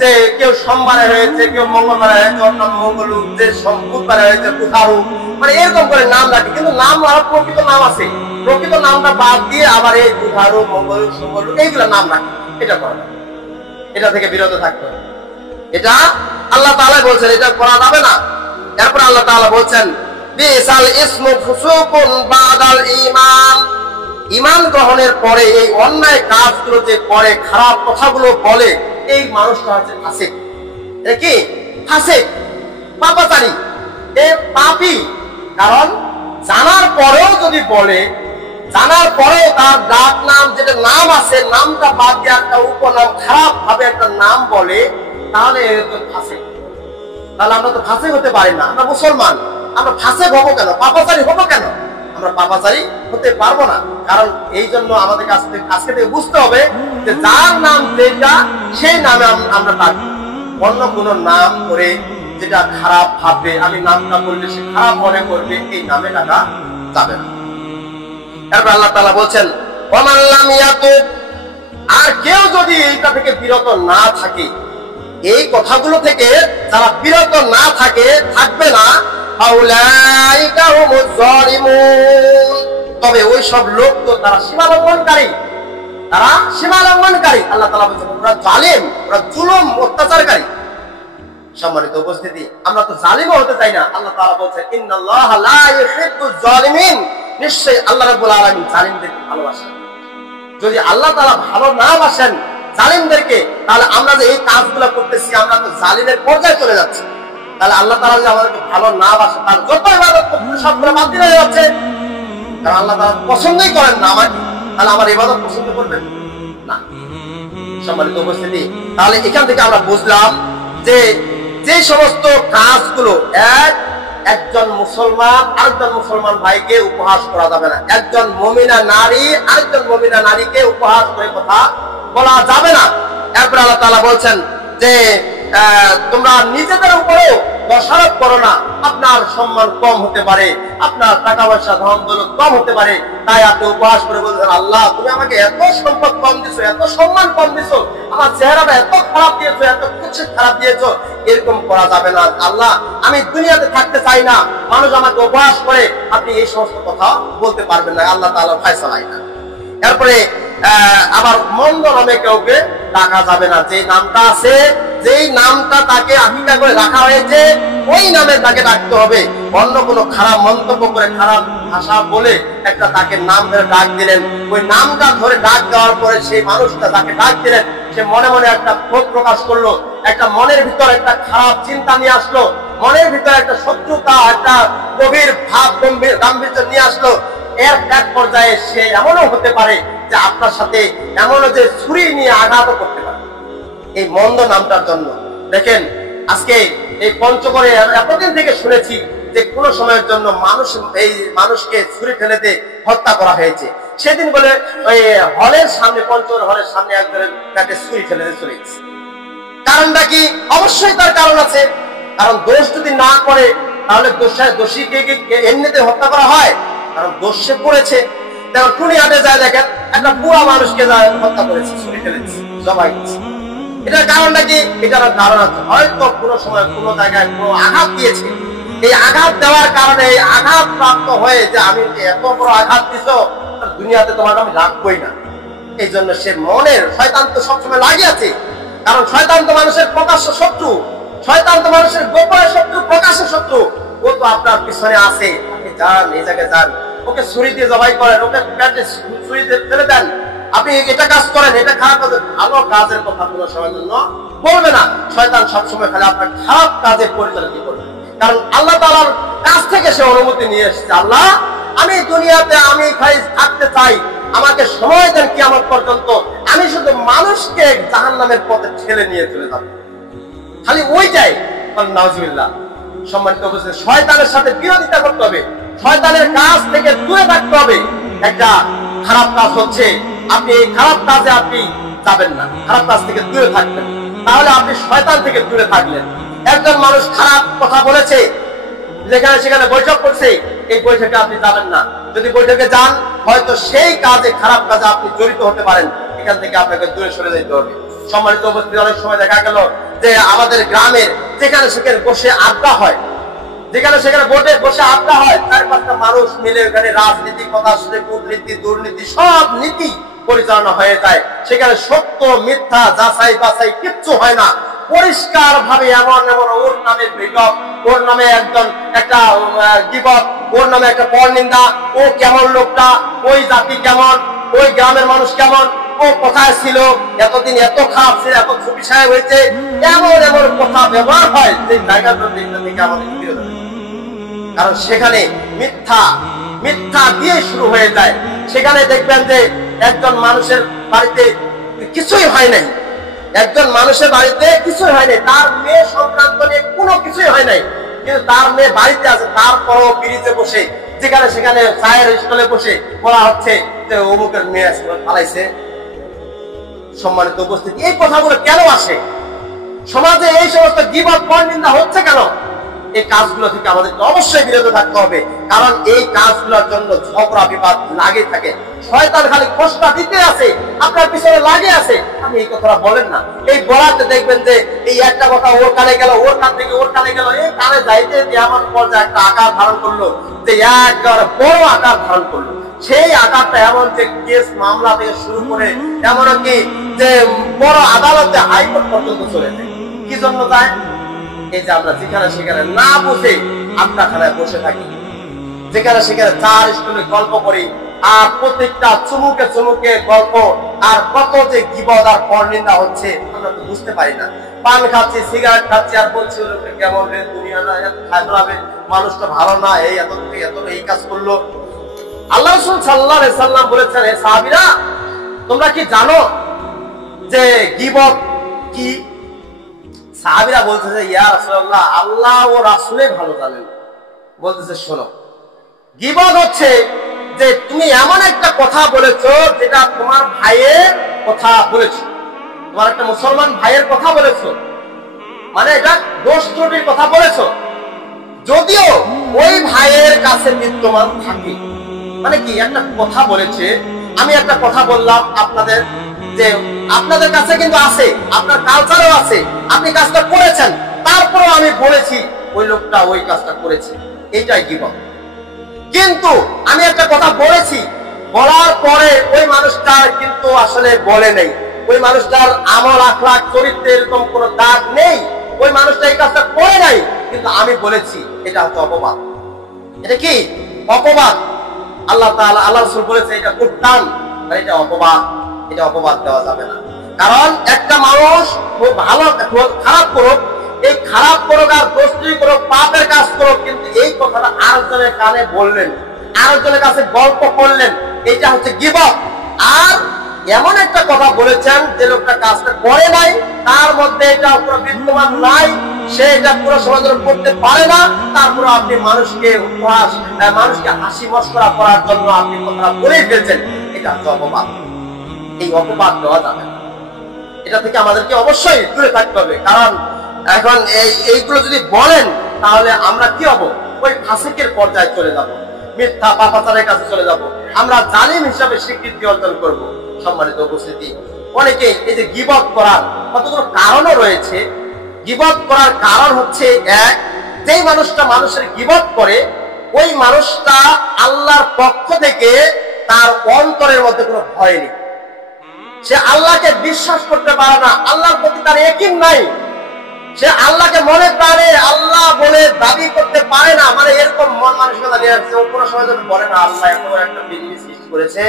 যে কেউ সোমবারে হয়েছে, কেউ মঙ্গলবারে হয়েছে, অন্য মঙ্গল, যে বুধবারে হয়েছে কুথারু, মানে এরকম করে নাম রাখে। কিন্তু নাম আর প্রকৃত নাম আছে, প্রকৃত নামটা বাদ দিয়ে আবার এই কুথারু, মঙ্গল, সোমল, এইগুলো নাম রাখে। এটা করা যাবে, এটা থেকে বিরত থাকতে হবে। এটা আল্লাহ তাআলা বলছেন, এটা করা যাবে না। এরপর আল্লাহ তাআলা বলছেন, বিসাল ইসমু ফুসুকুন বাদাল ঈমান, ঈমান গ্রহণের পরে এই অন্যায় কাজগুলো যে করে, খারাপ কথাগুলো বলে, এই মানুষটা হচ্ছে ফাসিক। এটা কি? ফাসিক, পাপাচারী, এ পাপী। কারণ জানার পরেও যদি বলে, জানার পরেও তার ডাক নাম যেটা নাম আছে, নামটা বাদ দিয়ে একটা উপনাম, খারাপ ভাবে একটা নাম বলে, তাহলে ফাসিক। তাহলে আমরা তো ফাসিক হতে পারি না। আমরা মুসলমান, আমরা ফাসিক হবো কেন? পাপাচারী হবো কেন? আমরা পাপাচারী হতে পারবো না। কারণ এই জন্য আমাদের আজকে থেকে বুঝতে হবে যে যার নাম যেটা, সেই নামে আমরা ডাকবো। অন্য কোনো নাম করে যেটা খারাপ ভাববে, আমি নামটা বললে সে খারাপ মনে করবে, এই নামে ডাকা যাবে না। এরপর আল্লাহ তাআলা বলছেন ওয়ামান লাম ইয়াতুব, আর কেউ যদি এইটা থেকে বিরত না থাকে, এই কথাগুলো থেকে যারা বিরত না থাকবে না, ফাউলাইকা হুমুজ জালিমুন, তবে ওই সব লোক তো তারা সীমালঙ্ঘনকারী, তারা সীমালঙ্ঘনকারী। আল্লাহ তাআলা বলেন ওরা জালিম, ওরা জুলুম অত্যাচারকারী। সম্মানিত উপস্থিতি, আমরা তো জালিমও হতে চাই না। আল্লাহ তাআলা বলেন ইন্নাল্লাহা লা ইউহিব্বুজ জালিমিন, নিশ্চয়ই আল্লাহ রাব্বুল আলামিন জালিমদেরকে ভালোবাসেন। যদি আল্লাহ তাআলা ভালো না বাসেন জালিমদেরকে, তাহলে আমরা যে এই কাজগুলো করতেছি আমরা তো জালিমের পর্যায়ে চলে যাচ্ছি। তাহলে আল্লাহ তাআলা যদি আমাদেরকে ভালো না বাসেন, তার যত ইবাদত করতে সবগুলো বাতিল হয়ে যাচ্ছে। কারণ আল্লাহ তাআলা পছন্দই করেন না আমাকে, তাহলে আমার ইবাদত পছন্দ করবেন না। সম্মানিত উপস্থিতি, তাহলে এখান থেকে আমরা বুঝলাম যে যে সমস্ত কাজগুলো একজন মুসলমান আরেকজন মুসলমান ভাইকে উপহাস করা যাবে না, একজন মুমিনা নারী আরেকজন মুমিনা নারীকে উপহাস করে কথা বলা যাবে না। এরপর আল্লাহ তাআলা বলছেন যে তোমরা নিজেদের উপরেও দোষারোপ করো না, আপনার সম্মান কম হতে পারে, আপনার টাকা পয়সা ধন দৌলত কম হতে পারে, তাই আপনি উপহাস করে বলছেন আল্লাহ তুমি আমাকে এত সম্পদ কম দিছো, এত সম্মান কম দিছো, আমার চেহারাটা এত খারাপ দিয়েছো, এত কিছু খারাপ দিয়েছো, এরকম করা যাবে না। আল্লাহ আমি দুনিয়াতে থাকতে চাই না, মানুষ আমাকে উপহাস করে, আপনি এই সমস্ত কথা বলতে পারবেন না, আল্লাহ তাআলার ফয়সালা এটা। এরপরে আবার মন্দ নামে কাউকে ডাকা যাবে না, যে নামটা আছে, যেই নামটা তাকে আকিকা করে রাখা হয়েছে ওই নামে তাকে ডাকতে হবে। অন্য কোনো খারাপ মন্তব্য করে খারাপ ভাষা বলে একটা তাকে নাম ধরে ডাক দিলেন, ওই নামটা ধরে ডাক দেওয়ার পরে সেই মানুষটা তাকে ডাক দিলেন, সে মনে মনে একটা ক্ষোভ প্রকাশ করলো, একটা মনের ভিতর একটা খারাপ চিন্তা নিয়ে আসলো, মনের ভিতরে একটা শত্রুতা, একটা গভীর ভাব গাম্ভীর্য নিয়ে আসলো। এর এক পর্যায়ে সে এমনও হতে পারে যে আপনার সাথে এমনও যে ছুরি নিয়ে আঘাতও করতে পারে এই মন্দ নামটার জন্য। দেখেন আজকে এই পঞ্চগড়ে এতদিন থেকে শুনেছি যে কোন সময়ের জন্য মানুষকে ছুরি ফেলেতে হত্যা করা হয়েছে। সেদিন বলে ওই হলের সামনে, পঞ্চগড় হলের সামনে একজনের পেটে ছুরি ফেলে চলে গেছে। কারণটা কি? অবশ্যই তার কারণ আছে। কারণ দোষ যদি না করে তাহলে দোষীকে এমনিতে হত্যা করা হয়? কারণ দোষ সে করেছে। যেমন টুনিহাটে যায় দেখেন একটা বুড়া মানুষকে হত্যা করেছে, ছুরি ফেলেছে, জবাই করেছে। এটার কারণটা কি? এটার কারণ আছে, হয়তো কোনো সময় কোনো জায়গায় কোনো আঘাত দিয়েছে, এই আঘাত দেওয়ার কারণে এই আঘাত প্রাপ্ত হয়ে যে আমি এত বড় আঘাত দিছো, দুনিয়াতে তোমাকে আমি রাখবই না। এই জন্য সে মনের শয়তান তো সবসময় লাগিয়ে আছে। কারণ শয়তান তো মানুষের প্রকাশ্য শত্রু, শয়তান তো মানুষের গোপনের শত্রু, প্রকাশ্য শত্রু। ও তো আপনার পিছনে আছে, আপনি যান এই জায়গায় যান, ওকে ছুরি দিয়ে জবাই করেন, ওকে পেটে ছুরি দিয়ে ফেলে দেন, আপনি এটা কাজ করেন, এটা খারাপ কাজ, ভালো কাজের কথা কোনো সময়ের জন্য বলবে না। শয়তান সবসময় খালি আপনার খারাপ কাজে পরিচালিত করবে। কারণ আল্লাহ তাআলার কাছ থেকে সে অনুমতি নিয়ে এসেছে, আল্লাহ আমি দুনিয়াতে আমি থাকতে চাই, আমাকে সময় দেন কিয়ামত পর্যন্ত, আমি শুধু মানুষকে জাহান্নামের পথে ঠেলে নিয়ে চলে যাব, খালি ওইটাই। নাউজুবিল্লাহ। সম্মানিত উপস্থিতি, শয়তানের সাথে বিরোধিতা করতে হবে, শয়তানের কাজ থেকে দূরে থাকতে হবে। একটা খারাপ কাজ হচ্ছে, আপনি এই খারাপ কাজে আপনি যাবেন না, খারাপ কাজ থেকে দূরে থাকবেন, তাহলে আপনি শয়তান থেকে দূরে থাকলেন। একজন মানুষ খারাপ কথা বলেছে, যেখানে সেখানে বৈঠক করছে, এই বৈঠকে আপনি যাবেন না। যদি বৈঠকে যান, হয়তো সেই কাজে, খারাপ কাজে আপনি জড়িত হতে পারেন, এখান থেকে আপনাকে দূরে সরে যেতে হবে। সম্মানিত উপস্থিতি, অনেক সময় দেখা গেল যে আমাদের গ্রামের যেখানে সেখানে বসে আড্ডা হয়, যেখানে সেখানে বসে আড্ডা হয়, 4-5টা মানুষ মিলে ওখানে রাজনীতি, কথা শুনে কূটনীতি, দুর্নীতি, সব নীতি পরিচালনা হয়ে যায়। সেখানে সত্য মিথ্যা যাচাই বাছাই কিচ্ছু হয় না, পরিষ্কার ভাবে এমন এমন ওর নামে বিগত, ওর নামে একজন একটা গীবত, ওর নামে একটা পরনিন্দা, ও কেমন লোকটা, ওই জাতি কেমন, ওই গ্রামের মানুষ কেমন, ও কোথায় ছিল, এতদিন এত খারাপ ছিল, এত ছবি সাহেব হয়েছে, এমন এমন কথা ব্যবহার হয় যে জায়গাটা থেকে আমাদের বিরোধ। কারণ সেখানে মিথ্যা দিয়ে শুরু হয়ে যায়। সেখানে দেখবেন যে একজন মানুষের বাড়িতে কিছুই হয় নাই, একজন মানুষের বাড়িতে কিছুই হয় নাই, তার মেয়ে সংক্রান্ত নিয়ে কোনো কিছুই হয় নাই, কিন্তু তার মেয়ে বাড়িতে আছে, তারপরও ব্রিজে বসে, যেখানে সেখানে চায়ের স্টলে বসে বলা হচ্ছে যে অমুকের মেয়ে পালাইছে। সম্মানিত উপস্থিতি, এই কথাগুলো কেন আসে? সমাজে এই সমস্ত গীবত পরনিন্দা হচ্ছে কেন? এই কাজগুলো থেকে আমাদেরকে অবশ্যই বিরত থাকতে হবে, কারণ এই কাজগুলোর জন্য ঝগড়া বিবাদ লাগে থাকে। শয়তান খালি কষ্ট দিতে আছে, আপনার পিছনে লাগে আছে। আপনি এই কথাটা বলেন না, এই বলাতে দেখবেন যে এই একটা কথা ওর কানে গেল, ওর কান থেকে ওর কানে গেল, এই কানে যাইতে এমন পর্যায়ে একটা আকার ধারণ করলো যে একবার বড় আকার ধারণ করলো। সেই আকারটা এমন যে কেস মামলা থেকে শুরু করে এমনকি যে বড় আদালতে হাইকোর্ট পর্যন্ত চলে যায়। কি জন্য যায়? এই যে আমরা যেখানে সেখানে না বুঝে আড্ডাখানায় বসে থাকি, যেখানে সেখানে চার স্কুলে গল্প করি, আর প্রত্যেকটা চুমুকে চুমুকে গল্প, আর কত যে গীবত আর পরনিন্দা হচ্ছে আমরা তো বুঝতে পারি না। পান খাচ্ছি, সিগারেট খাচ্ছি, আর বলছি লোকটা কেমন রে, দুনিয়া না খায় ফেলাবে, মানুষটা ভালো না, এই এত এই কাজ করলো। আল্লাহ রাসূল সাল্লাল্লাহু আলাইহি সাল্লাম বলেছেন, হে সাহাবীরা, তোমরা কি জানো যে গীবত কি? সাহাবীরা বলতেছে, ইয়া রাসূলুল্লাহ, আল্লাহ ও রাসূলই ভালো জানেন। বলতেছে, শোনো, গীবত হচ্ছে যে তুমি এমন একটা কথা বলেছো যেটা তোমার ভাইয়ের কথা বলেছো, তোমার একটা মুসলমান ভাইয়ের কথা বলেছো, মানে এটা দোষ ত্রুটির কথা বলেছো, যদিও ওই ভাইয়ের কাছে বিদ্যমান থাকে। মানে কি, একটা কথা বলেছে, আমি একটা কথা বললাম আপনাদের, যে আপনাদের কাছে কিন্তু আছে, আপনার কালচারও আছে, আপনি কাজটা করেছেন, তারপরেও আমি বলেছি ওই লোকটা ওই কাজটা করেছে, এটাই গীবত। কিন্তু আমি একটা কথা বলেছি, বলার পরে ওই মানুষটা কিন্তু আসলে বলে নেই, ওই মানুষটার আমল আখলাক চরিত্রে এরকম কোনো দাগ নেই, ওই মানুষটা এই কাজটা করে নাই, কিন্তু আমি বলেছি, এটা হচ্ছে অপবাদ। এটা কি? অপবাদ। আল্লাহ তাআলা, আল্লাহ রাসূল বলেছে এটা করতাম, এটা অপবাদ, এটা অপবাদ দেওয়া যাবে না। কারণ একটা মানুষ ভালো খারাপ করুক, এই খারাপ করুক আর দোষী করুক, পাপের কাজ করুক, কিন্তু এই কথাটা আরেকজনের কানে বললেন, আরেকজনের কাছে গল্প করলেন, এটা হচ্ছে গীবত। আর এমন একটা কথা বলেছেন যে লোকটা কাজটা করে নাই, তার মধ্যে এটা পুরো বিদ্যমান নাই, সে এটা পুরো সমাজে করতে পারে না, তারপর আপনি মানুষকে উপহাস, মানুষকে হাসি মশকরা করার জন্য আপনি কথাটা বলেই ফেলছেন, এটা হচ্ছে অপবাদ। এই অপবাদ দেওয়া যাবে না, এটা থেকে আমাদেরকে অবশ্যই দূরে থাকতে হবে। কারণ এখন এইগুলো যদি বলেন তাহলে আমরা কি হব? ওই ফাসিকের পর্যায়ে চলে যাব, মিথ্যা পাপাচারের কাছে চলে যাব, আমরা জালিম হিসাবে স্বীকৃতি অর্জন করব। সম্মানিত উপস্থিতি, অনেকেই এই যে গীবত করার কতগুলো কারণও রয়েছে। গীবত করার কারণ হচ্ছে, এক, যেই মানুষটা মানুষের গীবত করে ওই মানুষটা আল্লাহর পক্ষ থেকে তার অন্তরের মধ্যে কোনো ভয় নেই, সে আল্লাহকে বিশ্বাস করতে পারে না, আল্লাহর প্রতি তার ইয়াকিন নাই, সে আল্লাহকে মনে প্রাণে আল্লাহ বলে দাবি করতে পারে না। মানে এরকম মন মানসিকতা নিয়ে আসছে, ও কোনো সময় যেন বলে না আল্লাহ এত বড় একটা পৃথিবী সৃষ্টি করেছে,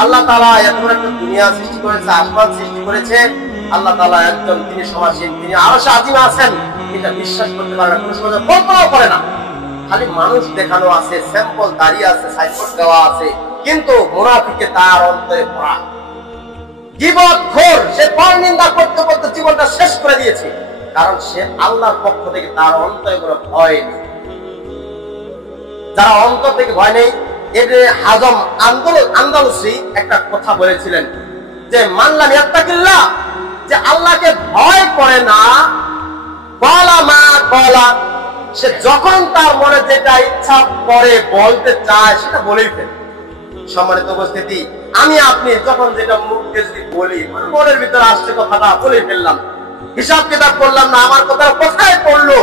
আল্লাহ তাআলা এত বড় একটা দুনিয়া সৃষ্টি করেছে, আসমান সৃষ্টি করেছে, আল্লাহ তাআলা একজন, তিনি সমাসীন, তিনি আরশে আজিমে আছেন, এটা বিশ্বাস করতে পারে না, কোনো সময় কল্পনাও করে না। খালি মানুষ দেখানো আছে, স্যাম্পল দাঁড়িয়ে আছে, সাইনবোর্ড দেওয়া আছে, কিন্তু মুনাফিকে তার অন্তরে ভরা। গীবতখোর, সে পরনিন্দা করতে করতে জীবনটা শেষ করে দিয়েছে, কারণ সে আল্লাহর পক্ষ থেকে তার অন্তরে কোনো ভয় নেই। যারা অন্তর থেকে ভয় নেই, এতে হাজম আন্দালুসি একটা কথা বলেছিলেন যে মানলাম ইয়াত্তাকিল্লাহ, যে আল্লাহকে ভয় করে না, বলা মা বলা, সে যখন তার মনে যেটা ইচ্ছা করে বলতে চায় সেটা বলেই ফেলে। সম্মানিত উপস্থিতি, আমি আপনি যখন যেটা মুখ দিয়ে যদি বলি, মনের ভিতরে আসছে কথাটা বলে ফেললাম, হিসাব কিতাব করলাম না, আমার কথাটা কোথায় পড়লো,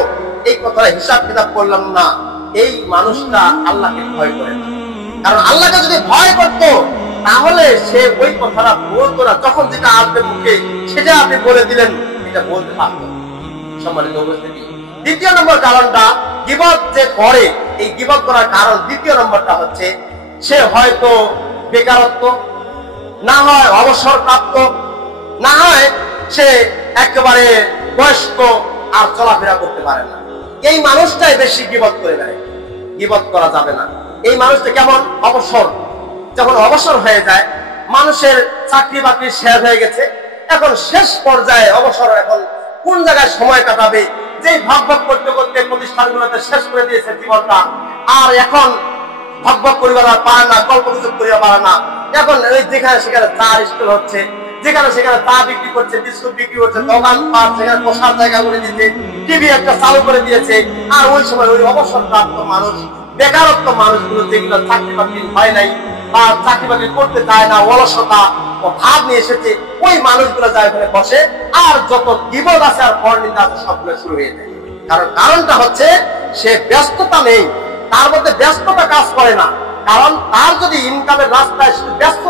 এই কথাটা হিসাব কিতাব করলাম না, এই মানুষটা আল্লাহকে ভয় করে না। কারণ আল্লাহকে যদি ভয় করতো তাহলে সে ওই কথাটা বলতো না, যখন যেটা আসবে মুখে সেটা আপনি বলে দিলেন, এটা বলতে পারতো। সম্মানিত উপস্থিতি, দ্বিতীয় নম্বর কারণটা, গীবত যে করে, এই গীবত করার কারণ দ্বিতীয় নম্বরটা হচ্ছে, সে হয়তো বেকারত্ব, না হয় অবসর প্রাপ্ত, না হয় সে একেবারে বয়স্ক আর চলাফেরা করতে পারে না, এই মানুষটাই বেশি গীবত করে দেয়। গীবত করা যাবে না। এই মানুষটা কেমন? অবসর, যখন অবসর হয়ে যায়, মানুষের চাকরি বাকরি শেষ হয়ে গেছে, এখন শেষ পর্যায়ে অবসর, এখন কোন জায়গায় সময় কাটাবে, যেই ভাগ ভাগ করতে করতে প্রতিষ্ঠানগুলোতে শেষ করে দিয়েছে জীবনটা, আর এখন ভাগ ভাগ করিবার আর পারে না, গল্প গুজব করিয়া পারে না, এখন যেখানে সেখানে চার স্কুল হচ্ছে, যেখানে সেখানে চা বিক্রি করছে, বিস্কুট বিক্রি করছে, দোকান পাট সেখানে বসার জায়গা করে দিয়েছে, টিভি একটা চালু করে দিয়েছে। আর ওই সময় ওই অবসরপ্রাপ্ত মানুষ, বেকারত্ব মানুষগুলো যেগুলো চাকরি বাকরি হয় নাই বা চাকরি বাকরি করতে চায় না, অলসতা ও ভাব নিয়ে এসেছে, ওই মানুষগুলো যায় ওখানে বসে আর যত বিপদ আছে আর পরনিন্দা আছে সবগুলো শুরু হয়ে যায়। কারণটা হচ্ছে সে ব্যস্ততা নেই, তার মধ্যে ব্যস্ততা কাজ করে না। কারণ তার যদি ইনকামের রাস্তায় ব্যস্ত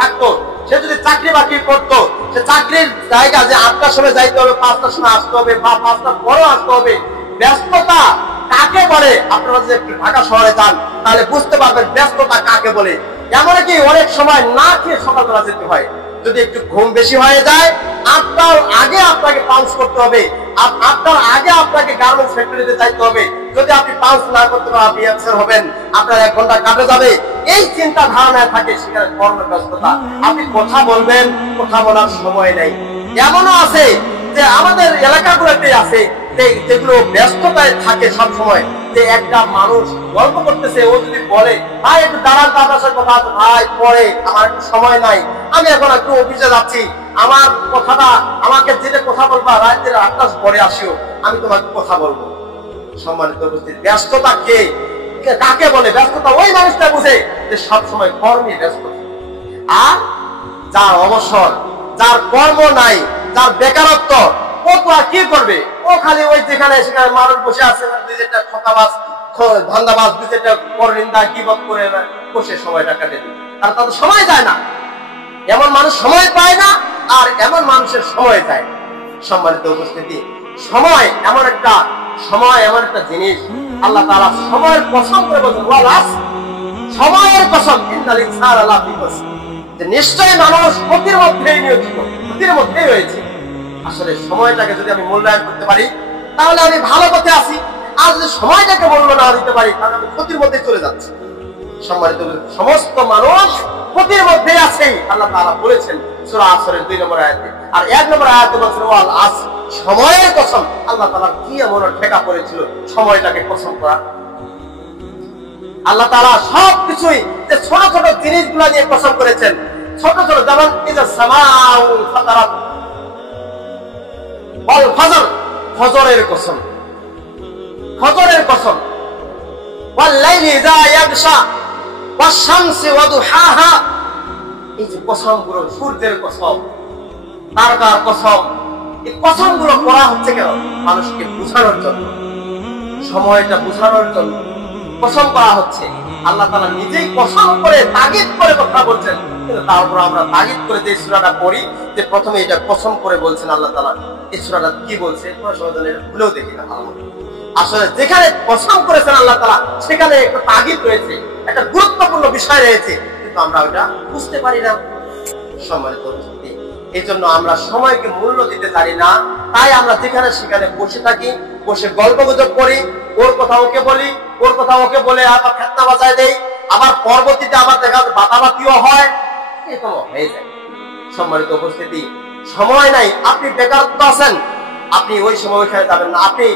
থাকতো, সে যদি চাকরি বাকরি করতো, সে চাকরির জায়গা যে 8টার সময় যাইতে হবে, 5টার সময় আসতে হবে বা 5টার পরেও আসতে হবে, ব্যস্ততা কাকে বলে? আপনারা যদি একটু ঢাকা শহরে যান তাহলে বুঝতে পারবেন ব্যস্ততা কাকে বলে। এমনকি অনেক সময় না খেয়ে সকালবেলা যেতে হয়, যদি একটু ঘুম বেশি হয়ে যায় 8টার আগে আপনাকে পাউন্স করতে হবে, 8টার আগে আপনাকে গার্মেন্টস ফ্যাক্টরিতে যাইতে হবে। যদি আপনি পাউন্স না করতে পারেন আপনি অ্যাবসেন্ট হবেন, আপনার 1 ঘন্টা কাটে যাবে। এই চিন্তা ধারণায় থাকে সেখানে কর্মব্যস্ততা। আপনি কথা বলবেন, কথা বলার সময় নেই। এমনও আছে যে আমাদের এলাকাগুলোতে আছে যেগুলো ব্যস্ততায় থাকে সব সময়, যে একটা মানুষ গল্প করতেছে, ও যদি বলে ভাই একটু দাঁড়ান, আপনার সাথে কথা আছে, ভাই পরে আমার একটু সময় নাই, আমি এখন একটু অফিসে যাচ্ছি, আমার কথাটা আমাকে যেটা কথা বলবা রাত্রে 8টার পরে আসিও, আমি তোমাকে কথা বলবো। সম্মানিত উপস্থিতি, ব্যস্ততা কাকে বলে? ব্যস্ততা ওই মানুষটা বুঝে যে সবসময় কর্মে ব্যস্ত। আর যার অবসর, যার কর্ম নাই, যার বেকারত্ব, ও তো আর কি করবে? ও খালি ওই যেখানে সেখানে মানুষ বসে আছে, দুই চারটা ঠকাবাজ ধান্দাবাজ, দুই চারটা পরনিন্দা গীবত করে বসে সময়টা কাটে দিবে। আর তাদের সময় যায় না। এমন মানুষ সময় পায় না, আর এমন মানুষের সময় যায়। সম্মানিত উপস্থিতি, সময় এমন একটা জিনিস, আল্লাহ তাআলা সময়ের কসম করে বলেন, সময়ের কসম, ইন্নাল ইনসানা লাফি খুসর, যে নিশ্চয়ই মানুষ ক্ষতির মধ্যেই নিয়োজিত, ক্ষতির মধ্যেই রয়েছে। আসলে সময়টাকে যদি আমি মূল্যায়ন করতে পারি তাহলে আমি ভালো পথে আছি, আর যদি সময়টাকে মূল্য না দিতে পারি তাহলে আমি ক্ষতির মধ্যে চলে যাচ্ছি। সম্মানিত, সমস্ত মানুষ ক্ষতির মধ্যে আছে, আল্লাহ তাআলা বলেছেন সূরা আসরের 2 নম্বর আয়াতে। আর 1 নম্বর আয়াতে বলেছেন ওয়াল আসর, সময়ের কসম। আল্লাহ তাআলা কি এমন ঠেকা পড়েছিল সময়টাকে কসম করা? আল্লাহ তাআলা সবকিছুই যে ছোট ছোট জিনিসগুলো নিয়ে কসম করেছেন, ছোট ছোট, যেমন ইযা সামাউ ফাতারাত, ওয়াল ফজর, ফজরের কসম, ফজরের কসম, ওয়াল লাইলি ইযা ইয়াগশা, ওয়াশ শামসি ওয়া দুহাহা। এই যে কসমগুলো, সূর্যের কসম, তারকার কসম, এই কসমগুলো করা হচ্ছে কেন? মানুষকে বোঝানোর জন্য, সময়টা বোঝানোর জন্য কসম করা হচ্ছে। আল্লাহ তাআলা নিজেই কসম করে তাগিদ করে কথা বলছেন, কিন্তু তারপর আমরা তাগিদ করে যে সূরাটা পড়ি, যে প্রথমে এটা কসম করে বলছেন আল্লাহ তাআলা, এই সূরাটা কি বলছে কোনো সময় এটা ভুলেও দেখি না ভালো মতো। আসলে যেখানে কসম করেছেন আল্লাহ তাআলা সেখানে একটা তাগিদ রয়েছে, একটা গুরুত্বপূর্ণ বিষয় রয়েছে, কিন্তু আমরা ওটা বুঝতে পারি না। সম্মানিত উপস্থিতি, এই জন্য আমরা সময়কে মূল্য দিতে জানি না। তাই আমরা যেখানে সেখানে বসে থাকি, বসে গল্প গুজব করি, ওর কথা ওকে বলি, ওর কথা ওকে বলে আবার ফেতনা বাজায় দেই, আবার পরবর্তীতে আবার দেখা যায় বাতাবাতিও হয়, এরকম হয়ে যায়। সম্মানিত উপস্থিতি, সময় নাই। আপনি বেকারত্ব আছেন, আপনি ওই সময় ওইখানে যাবেন না। আপনি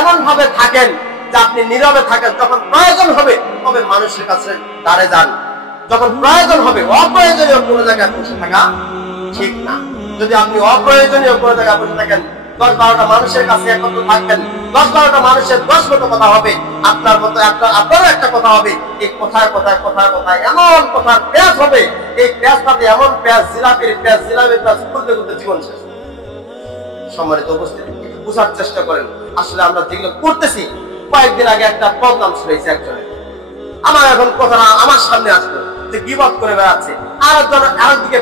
এমন ভাবে থাকেন যে আপনি নীরবে থাকেন, যখন প্রয়োজন হবে তবে মানুষের কাছে দাঁড়ে যান। যখন প্রয়োজন হবে, অপ্রয়োজনীয় কোনো জায়গায় বসে থাকা ঠিক না। যদি আপনি অপ্রয়োজনীয় কোনো জায়গায় বসে থাকেন, 10-12টা মানুষের কাছে একত্র থাকবেন, 10-12টা মানুষের 10 মতো কথা হবে, আপনার মতো আপনারও একটা কথা হবে। এই কথায় কথায় কথায় কথায় এমন কথার পেঁয়াজ হবে, এই পেঁয়াজটাতে এমন পেঁয়াজ, জিলাপির পেঁয়াজ করতে করতে জীবন শেষ। সম্মানিত উপস্থিতি, বুঝার চেষ্টা করেন আসলে আমরা যেগুলো করতেছি। কয়েকদিন আগে একটা প্রোগ্রাম শুনেছি একজনের, আমার এখন কথা না আমার সামনে আসলো যে গীবত করে বেড়াচ্ছে, আরেকদিকে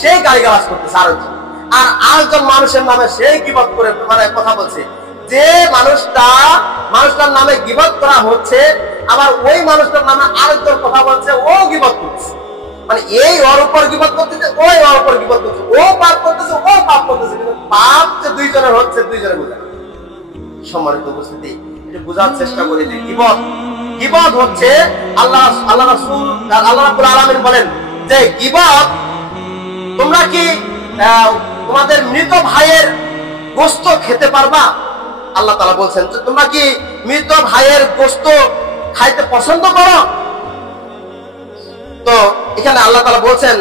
সেই গালিগালাজ করতেছে আরেকজন, আর আরেকজন মানুষের নামে সেই গীবত করে কথা বলছে। যে মানুষটার নামে গীবত করা হচ্ছে, আবার ওই মানুষটার নামে আরেকজন কথা বলছে, ও গীবত করতেছে। মানে এই ওর উপর গীবত করতেছে, ওই ওর উপর গীবত করতেছে, ও পাপ করতেছে, ও পাপ করতেছে, কিন্তু পাপ যে দুইজনের হচ্ছে, দুইজনে বোঝা। সম্মানিত উপস্থিতি, এটা বোঝার চেষ্টা করি যে গীবত হচ্ছে আল্লাহ রাসূল আল্লাহ রাব্বুল আলামিন বলেন যে গীবত, তোমরা কি তোমাদের মৃত ভাইয়ের গোশত খেতে পারবা? আল্লাহ তাআলা বলছেন যে তোমরা কি মৃত ভাইয়ের গোশত খাইতে পছন্দ করো? তো এখানে আল্লাহ তাআলা বলছেন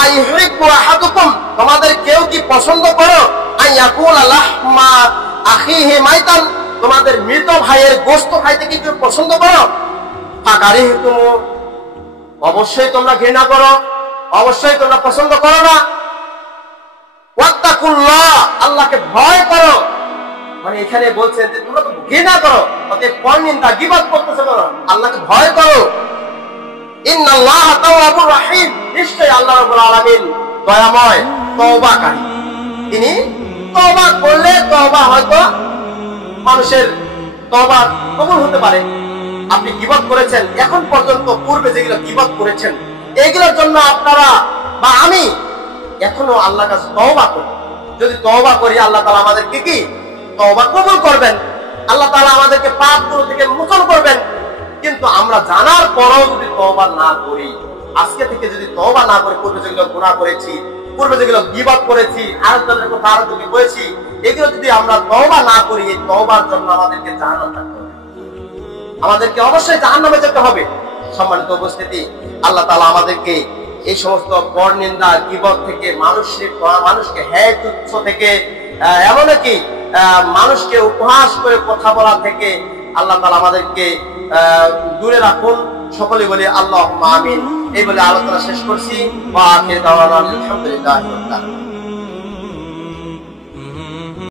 আইহিব্বু আহাদুকুম, তোমাদের কেউ কি পছন্দ করো আইয়াকুলা লাহমা আখিহি মাইতান, তোমাদের মৃত ভাইয়ের গোশত খাইতে কি কেউ পছন্দ করো? ফাকারিহতুম, অবশ্যই তোমরা ঘৃণা করো, অবশ্যই তোমরা পছন্দ করো না। ওয়াত্তাকুল্লাহ, আল্লাহকে ভয় করো। মানে এখানে বলছেন যে তোমরা তো ঘৃণা করো, অতএব পরনিন্দা গীবত করতেছো করো, আল্লাহকে ভয় করো। ইন্নাল্লাহা তাওয়াবুর রাহিম, নিশ্চয়ই আল্লাহ রাব্বুল আলামিন দয়াময়, তওবাকারী। তিনি তওবা করলে তওবা হয়তো মানুষের তওবা কবুল হতে পারে। আপনি গীবত করেছেন, এখন পর্যন্ত পূর্বে যেগুলো গীবত করেছেন এগুলোর জন্য আপনারা বা আমি এখনো আল্লাহর কাছে তওবা করি। যদি তওবা করি আল্লাহ তাআলা আমাদেরকে কি তওবা কবুল করবেন, আল্লাহ তাআলা আমাদেরকে পাপগুলো থেকে মোচন করবেন। কিন্তু আমরা জানার পরেও যদি তওবা না করি, আজকে থেকে যদি তওবা না করে পূর্বে যেগুলো গুনাহ করেছি, পূর্বে যেগুলো গীবত করেছি, আরেকজনের কথা আরেকজনকে বলেছি, এগুলো যদি আমরা তওবা না করি, এই তওবার জন্য আমাদেরকে জাহান্নামে থাকতে হবে, আমাদেরকে অবশ্যই জাহান্নামে যেতে হবে। সম্মানিত উপস্থিতি, আল্লাহ তাআলা আমাদেরকে এই সমস্ত পরনিন্দা গীবত থেকে, মানুষকে হ্যায় তুচ্ছ থেকে, এমনকি মানুষকে উপহাস করে কথা বলা থেকে আল্লাহ তাআলা আমাদেরকে দূরে রাখুন। সকলে বলি আল্লাহুম্মা আমিন। এই বলে আলোচনা শেষ করছি। ওয়া আখিরু দাওয়ানা আলহামদুলিল্লাহি রাব্বিল আলামিন।